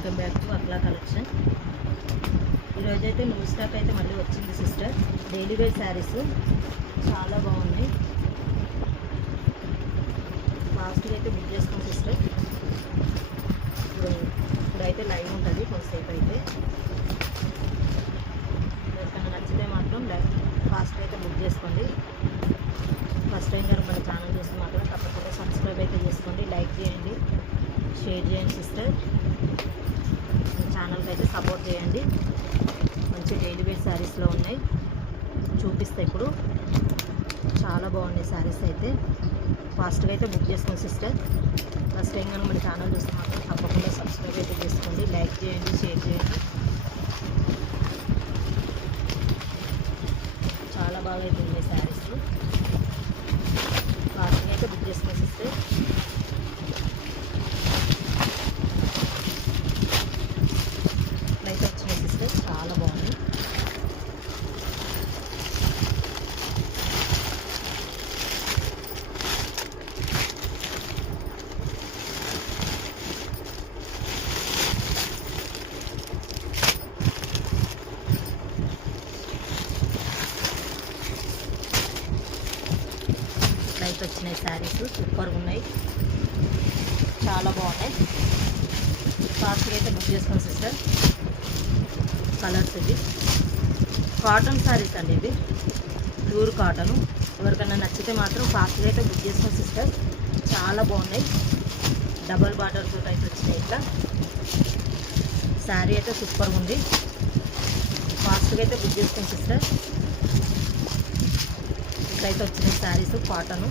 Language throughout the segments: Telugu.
వెల్కమ్ బ్యాక్ టు అట్లా కలెక్షన్. ఈరోజైతే న్యూ స్టాక్ అయితే మళ్ళీ వచ్చింది సిస్టర్. డైలీ వేర్ శారీస్ చాలా బాగున్నాయి. ఫాస్ట్గా అయితే బుక్ చేసుకోండి సిస్టర్. ఇప్పుడైతే లైవ్ ఉంటుంది కొంతసేపు అయితే. ఎవరికైనా నచ్చితే మాత్రం ఫాస్ట్గా అయితే బుక్ చేసుకోండి. ఫస్ట్ టైం గారు మన ఛానల్ చూస్తే మాత్రం తప్పకుండా సబ్స్క్రైబ్ అయితే చేసుకోండి, లైక్ చేయండి, షేర్ చేయండి సిస్టర్. ఛానల్కి అయితే సపోర్ట్ చేయండి. మంచి డైలీ వేర్ శారీస్లో ఉన్నాయి, చూపిస్తాయి. ఇప్పుడు చాలా బాగున్నాయి శారీస్ అయితే. ఫాస్ట్గా అయితే బుక్ చేసుకోండి సిస్టర్. ఫస్ట్ టైం కానీ మన ఛానల్ చూస్తే మాత్రం తప్పకుండా సబ్స్క్రైబ్ అయితే చేసుకోండి, లైక్ చేయండి, షేర్ చేయండి. చాలా బాగా అయితే ఉన్నాయి శారీస్. ఫాస్ట్గా అయితే బుక్ చేసుకోండి సిస్టర్. అయితే వచ్చినాయి సిస్టర్, చాలా బాగుంది. అయితే వచ్చినాయి శారీస్, సూపర్గా ఉన్నాయి, చాలా బాగున్నాయి. ఫాస్ట్గా అయితే బుక్ చేసుకోండి సిస్టర్. కలర్స్ ఇవి కాటన్ శారీస్ అండి, ఇవి ప్యూర్ కాటన్. ఎవరికైనా నచ్చితే మాత్రం ఫాస్ట్గా అయితే బుక్ చేసుకోండి సిస్టర్. చాలా బాగున్నాయి. డబల్ బార్డర్ తోటి అయితే వచ్చినాయి. ఇట్లా శారీ అయితే సూపర్గా ఉంది. ఫాస్ట్గా అయితే బుక్ చేసుకోండి సిస్టర్. ఇట్లయితే వచ్చినాయి శారీస్, కాటను,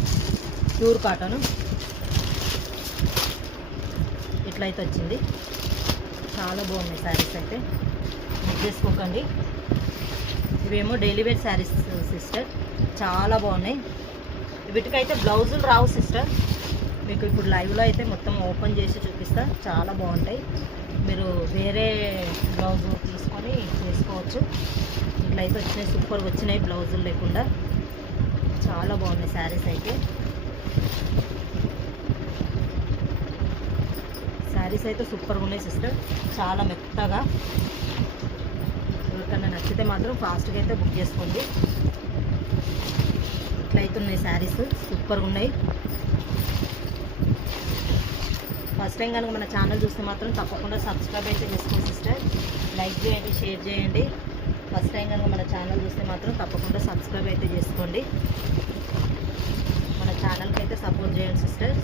ప్యూర్ కాటను. ఇట్లయితే వచ్చింది, చాలా బాగున్నాయి శారీస్ అయితే. బుక్ చేసుకోకండి. ఇవేమో డైలీ వేర్ శారీస్ సిస్టర్, చాలా బాగున్నాయి. వీటికైతే బ్లౌజులు రావు సిస్టర్. మీకు ఇప్పుడు లైవ్లో అయితే మొత్తం ఓపెన్ చేసి చూపిస్తా. చాలా బాగుంటాయి. మీరు వేరే బ్లౌజ్ తీసుకొని చేసుకోవచ్చు. ఇట్లయితే వచ్చినాయి, సూపర్గా వచ్చినాయి బ్లౌజులు లేకుండా. చాలా బాగున్నాయి శారీస్ అయితే. శారీస్ అయితే సూపర్గా ఉన్నాయి సిస్టర్, చాలా మెత్తగా. ఎవరికన్నా నచ్చితే మాత్రం ఫాస్ట్గా అయితే బుక్ చేసుకోండి. ఇట్లయితే ఉన్నాయి శారీస్, సూపర్గా ఉన్నాయి. ఫస్ట్ టైం కనుక మన ఛానల్ చూస్తే మాత్రం తప్పకుండా సబ్స్క్రైబ్ అయితే చేసుకోండి సిస్టర్. లైక్ చేయండి, షేర్ చేయండి. ఫస్ట్ టైం కనుక మన ఛానల్ చూస్తే మాత్రం తప్పకుండా సబ్స్క్రైబ్ అయితే చేసుకోండి. మన ఛానల్కి అయితే సపోర్ట్ చేయండి సిస్టర్.